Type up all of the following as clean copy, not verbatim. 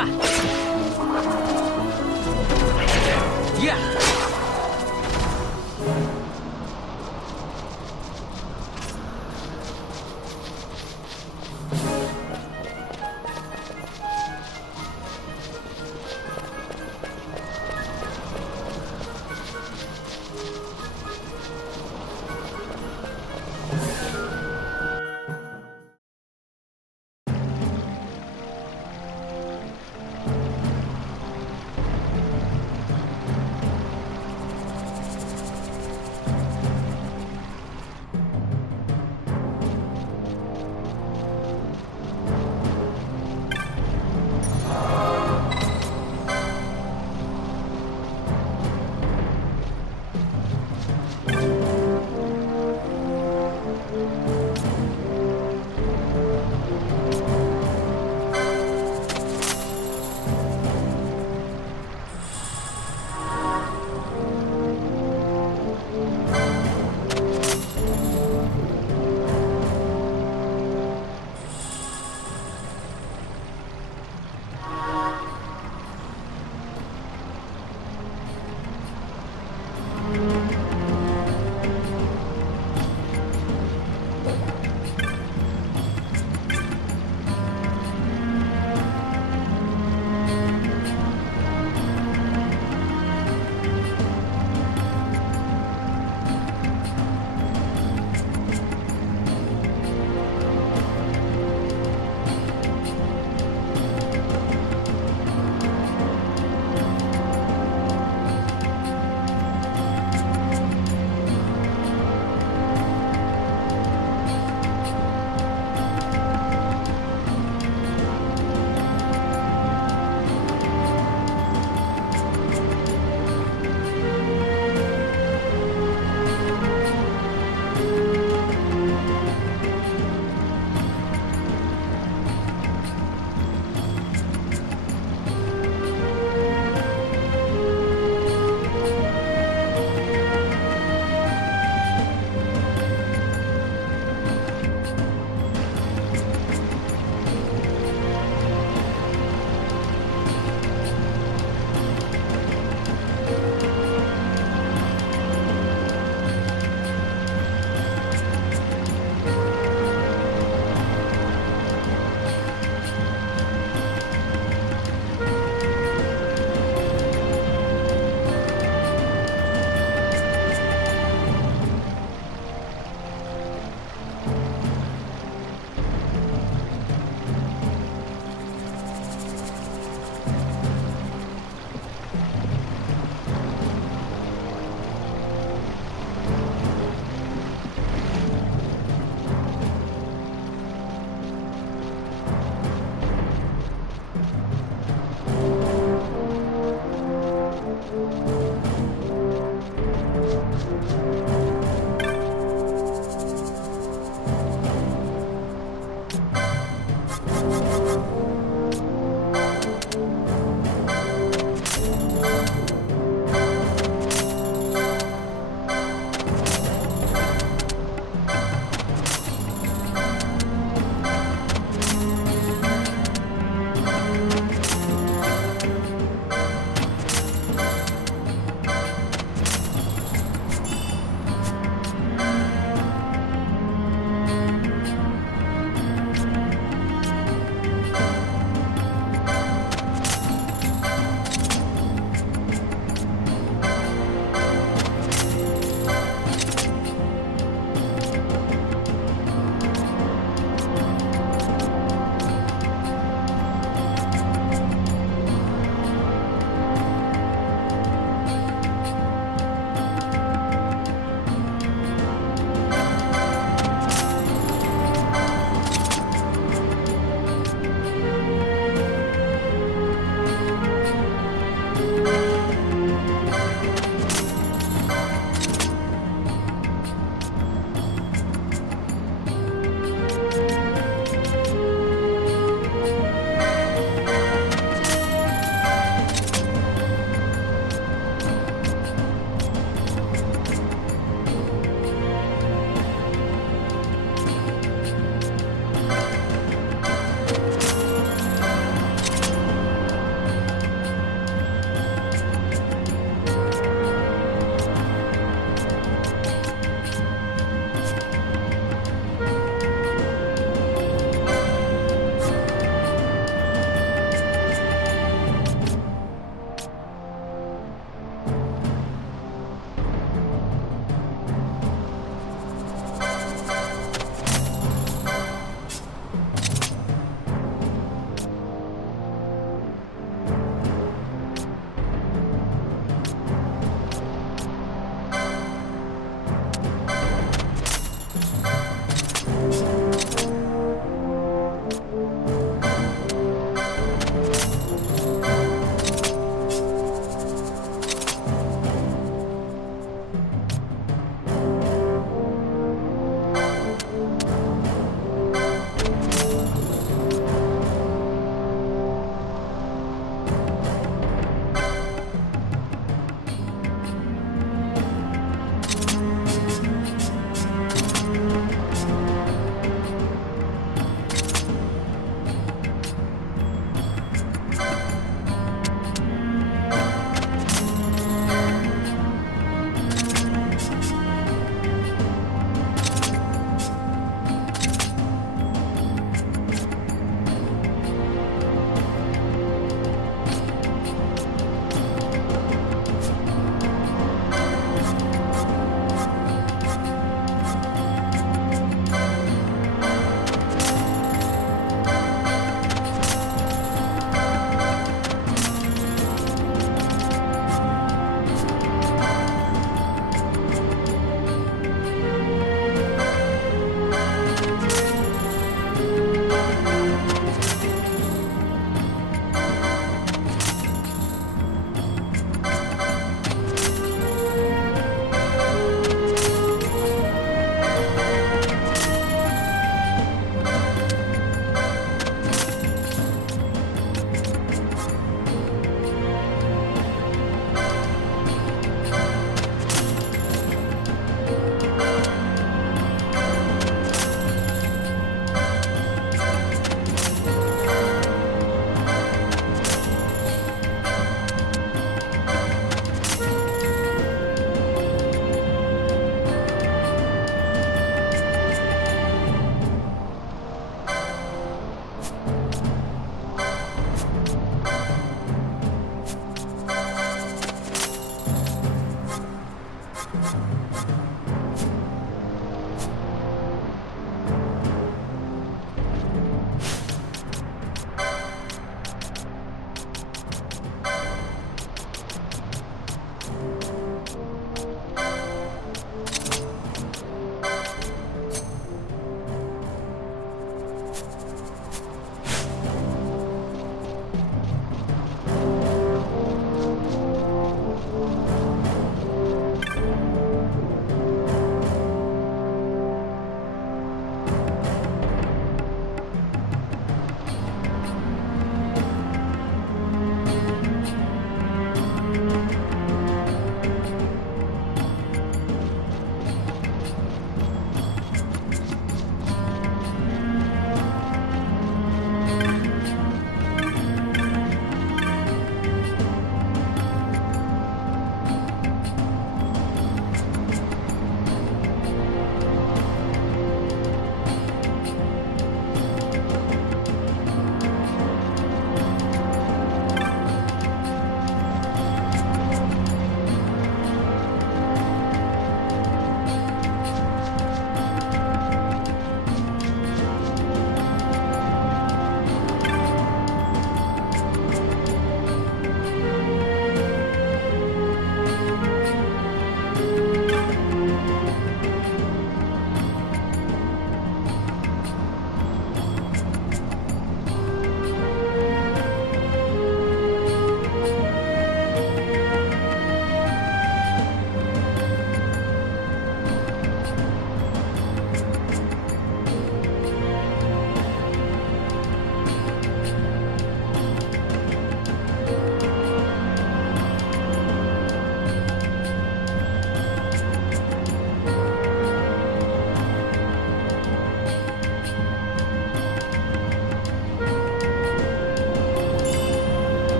Yeah.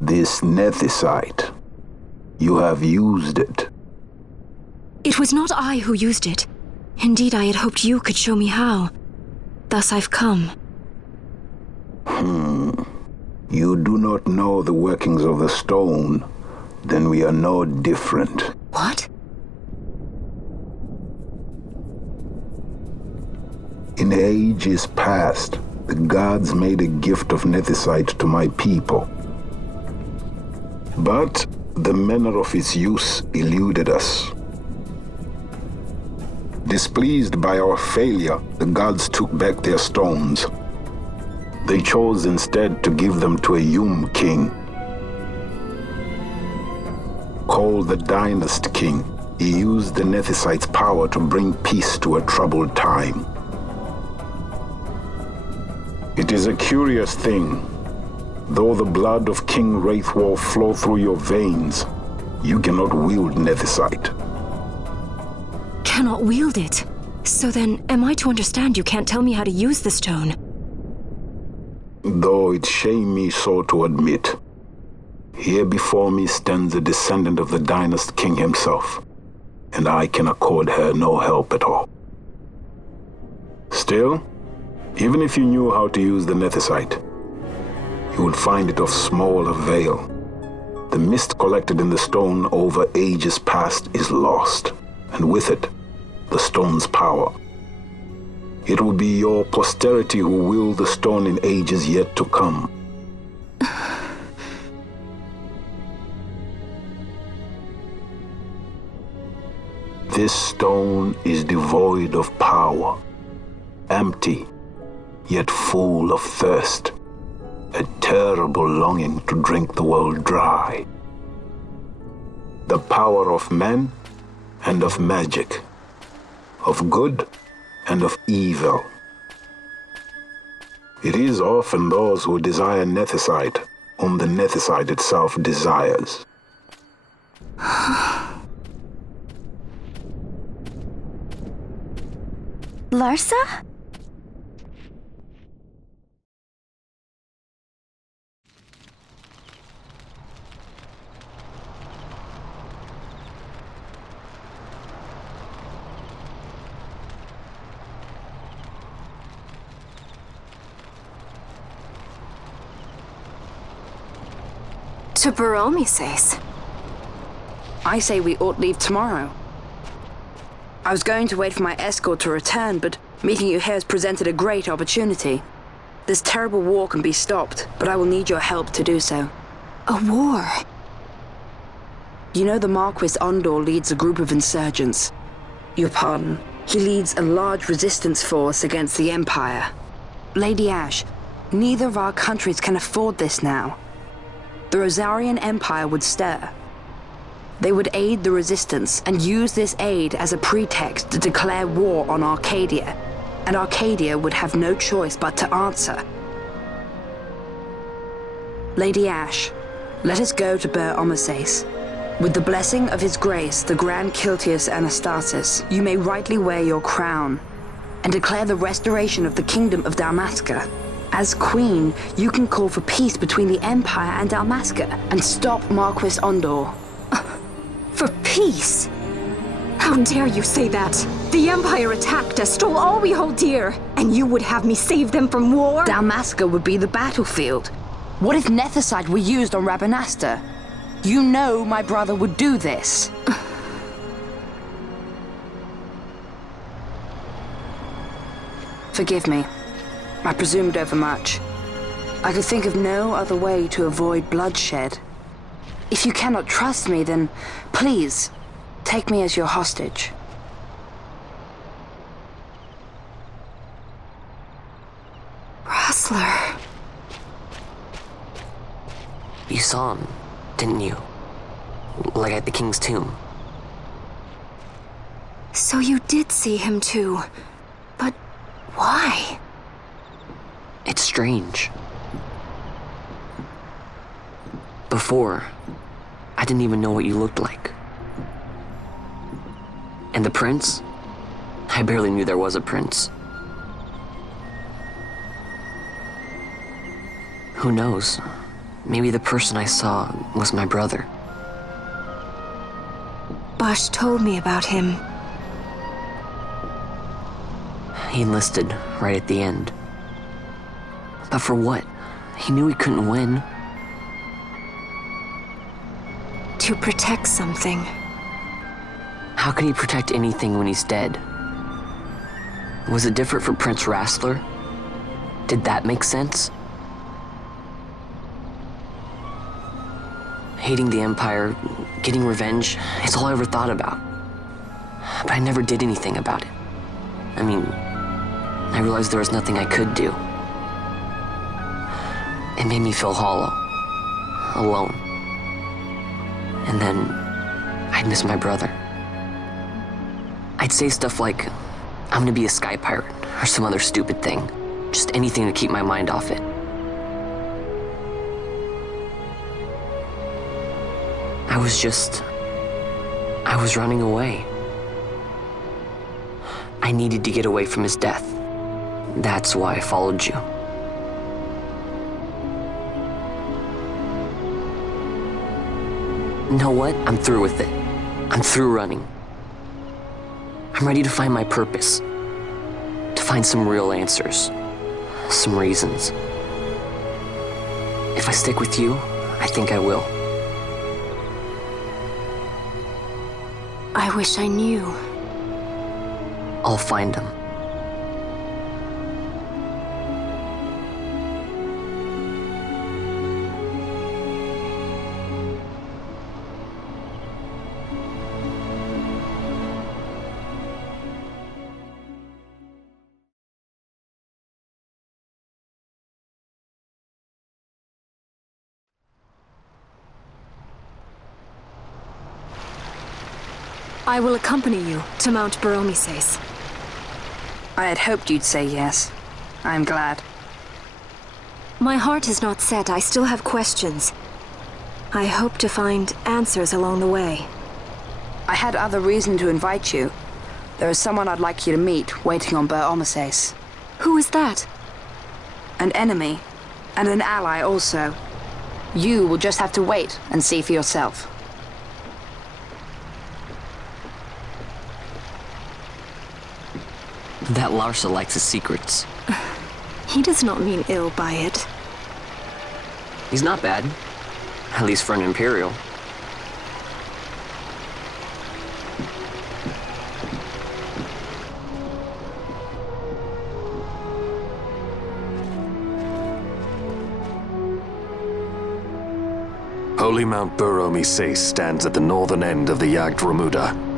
This nethicite. You have used it. It was not I who used it. Indeed, I had hoped you could show me how. Thus I've come. You do not know the workings of the stone. Then we are no different. What? In ages past, the gods made a gift of nethicite to my people. But the manner of its use eluded us. Displeased by our failure, the gods took back their stones. They chose instead to give them to a Yum king. Called the Dynast King, he used the nethicite's power to bring peace to a troubled time. It is a curious thing. Though the blood of King Wraithwolf flow through your veins, you cannot wield nethicite. Cannot wield it? So then, am I to understand you can't tell me how to use the stone? Though it shame me so to admit, here before me stands a descendant of the Dynast King himself, and I can accord her no help at all. Still, even if you knew how to use the nethicite, you would find it of small avail. The mist collected in the stone over ages past is lost, and with it, the stone's power. It will be your posterity who wield the stone in ages yet to come. This stone is devoid of power, empty, yet full of thirst, a terrible longing to drink the world dry. The power of men and of magic, of good and of evil. It is often those who desire nethicite whom the nethicite itself desires. Larsa? To Baromi says. I say we ought leave tomorrow. I was going to wait for my escort to return, but meeting you here has presented a great opportunity. This terrible war can be stopped, but I will need your help to do so. A war? You know the Marquis Ondor leads a group of insurgents. Your pardon. He leads a large resistance force against the Empire. Lady Ash, neither of our countries can afford this now. The Rosarian Empire would stir. They would aid the resistance and use this aid as a pretext to declare war on Arcadia, and Arcadia would have no choice but to answer. Lady Ash, let us go to Ber Omases. With the blessing of His Grace, the Grand Kiltius Anastasis, you may rightly wear your crown and declare the restoration of the Kingdom of Dalmasca. As Queen, you can call for peace between the Empire and Dalmasca and stop Marquis Ondor. For peace? How dare you say that? The Empire attacked us, stole all we hold dear, and you would have me save them from war? Dalmasca would be the battlefield. What if nethicite were used on Rabinastre? You know my brother would do this. Forgive me. I presumed overmuch. I could think of no other way to avoid bloodshed. If you cannot trust me, then please, take me as your hostage. Rustler. You saw him, didn't you? Like at the King's tomb. So you did see him too. But why? It's strange. Before, I didn't even know what you looked like. And the prince? I barely knew there was a prince. Who knows? maybe the person I saw was my brother. Bosch told me about him. He enlisted right at the end. But for what? He knew he couldn't win. To protect something. How can he protect anything when he's dead? Was it different for Prince Rastler? Did that make sense? Hating the Empire, getting revenge, it's all I ever thought about. But I never did anything about it. I mean, I realized there was nothing I could do. It made me feel hollow, alone. And then I'd miss my brother. I'd say stuff like, I'm gonna be a sky pirate, or some other stupid thing. Just anything to keep my mind off it. I was running away. I needed to get away from his death. That's why I followed you. You know what? I'm through with it. I'm through running. I'm ready to find my purpose. To find some real answers. Some reasons. If I stick with you, I think I will. I wish I knew. I'll find them. I will accompany you to Mount Baromises. I had hoped you'd say yes. I'm glad. My heart is not set. I still have questions. I hope to find answers along the way. I had other reason to invite you. There is someone I'd like you to meet waiting on Baromises. Who is that? An enemy, and an ally also. You will just have to wait and see for yourself. That Larsa likes his secrets. He does not mean ill by it. He's not bad. At least for an Imperial. Holy Mount Baromises stands at the northern end of the Yacht Remuda.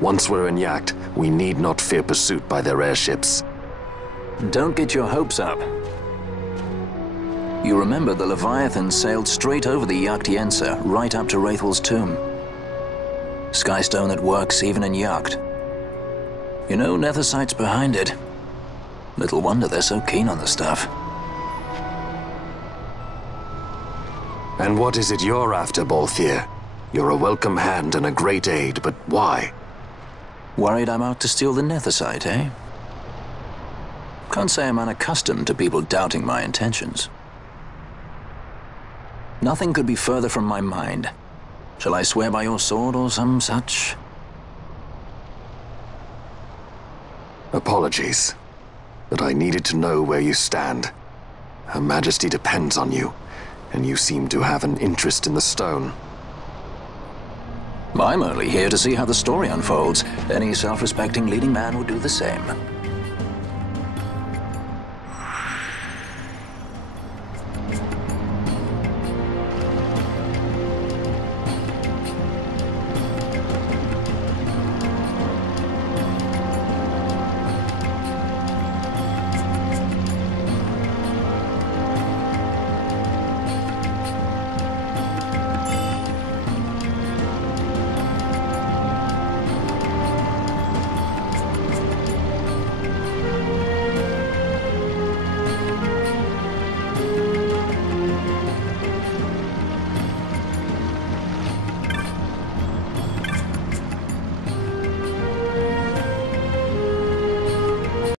Once we're in Yacht, we need not fear pursuit by their airships. Don't get your hopes up. You remember the Leviathan sailed straight over the Yachtiense, right up to Wraithel's tomb. Skystone that works even in Yacht. You know, Nethersight's behind it. Little wonder they're so keen on the stuff. And what is it you're after, Balthier? You're a welcome hand and a great aid, but why? Worried I'm out to steal the Nethersight, eh? Can't say I'm unaccustomed to people doubting my intentions. Nothing could be further from my mind. Shall I swear by your sword or some such? Apologies, but I needed to know where you stand. Her Majesty depends on you, and you seem to have an interest in the stone. I'm only here to see how the story unfolds. Any self-respecting leading man would do the same.